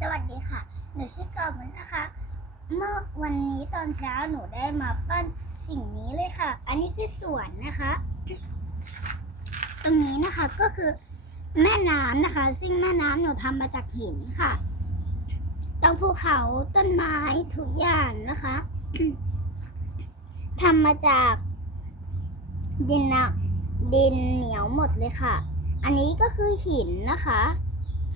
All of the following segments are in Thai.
สวัสดีค่ะ หนูชื่อกอมุนนะคะ เมื่อวันนี้ตอนเช้าหนูได้มาปั้นสิ่งนี้เลยค่ะ อันนี้คือสวนนะคะ ตรงนี้นะคะก็คือแม่น้ำนะคะ ซึ่งแม่น้ำหนูทำมาจากหินค่ะตรงภูเขาต้นไม้ทุกอย่างนะคะทำมาจากดินนะดินเหนียวหมดเลยค่ะ อันนี้ก็คือหินนะคะ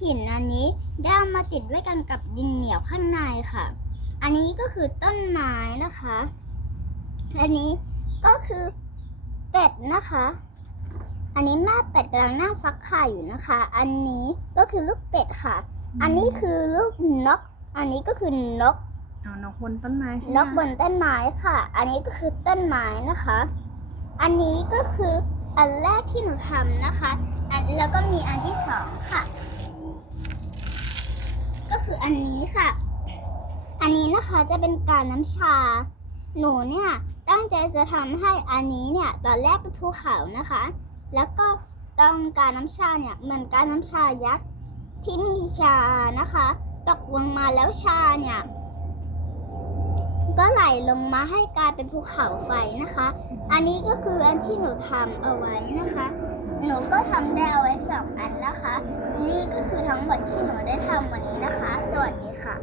หินอันนี้ได้เอามาติดด้วยกันกับดินเหนียวข้างในค่ะ อันนี้ก็คือต้นไม้นะคะ อันนี้ก็คือเป็ดนะคะ อันนี้แม่เป็ดกำลังนั่งฟักไข่อยู่นะคะ อันนี้ก็คือลูกเป็ดค่ะ อันนี้คือลูกนก อันนี้ก็คือนกอ๋อนกบนต้นไม้ใช่ไหมนกบนต้นไม้ค่ะ อันนี้ก็คือต้นไม้นะคะ อันนี้ก็คืออันแรกที่หนูทำนะคะ อันแล้วก็มีอันที่สองค่ะก็คื อันนี้ค่ะ อันนี้นะคะจะเป็นการน้ำชา หนูเนี่ยตั้งใจจะทำให้อันนี้เนี่ยตอนแรกเป็นภูเขานะคะ แล้วก็ตรงการน้ำชาเนี่ยเหมือนการน้ำชายักษ์ที่มีชานะคะ ตกลงมาแล้วชาเนี่ยก็ไหลลงมาให้กลายเป็นภูเขาไฟนะคะ อันนี้ก็คืออันที่หนูทำเอาไว้นะคะ หนูก็ทำได้เอาไว้สองอันนะคะ นี่ก็คือทั้งหมดที่หนูได้ทำวันนี้นะคะ สวัสดีค่ะ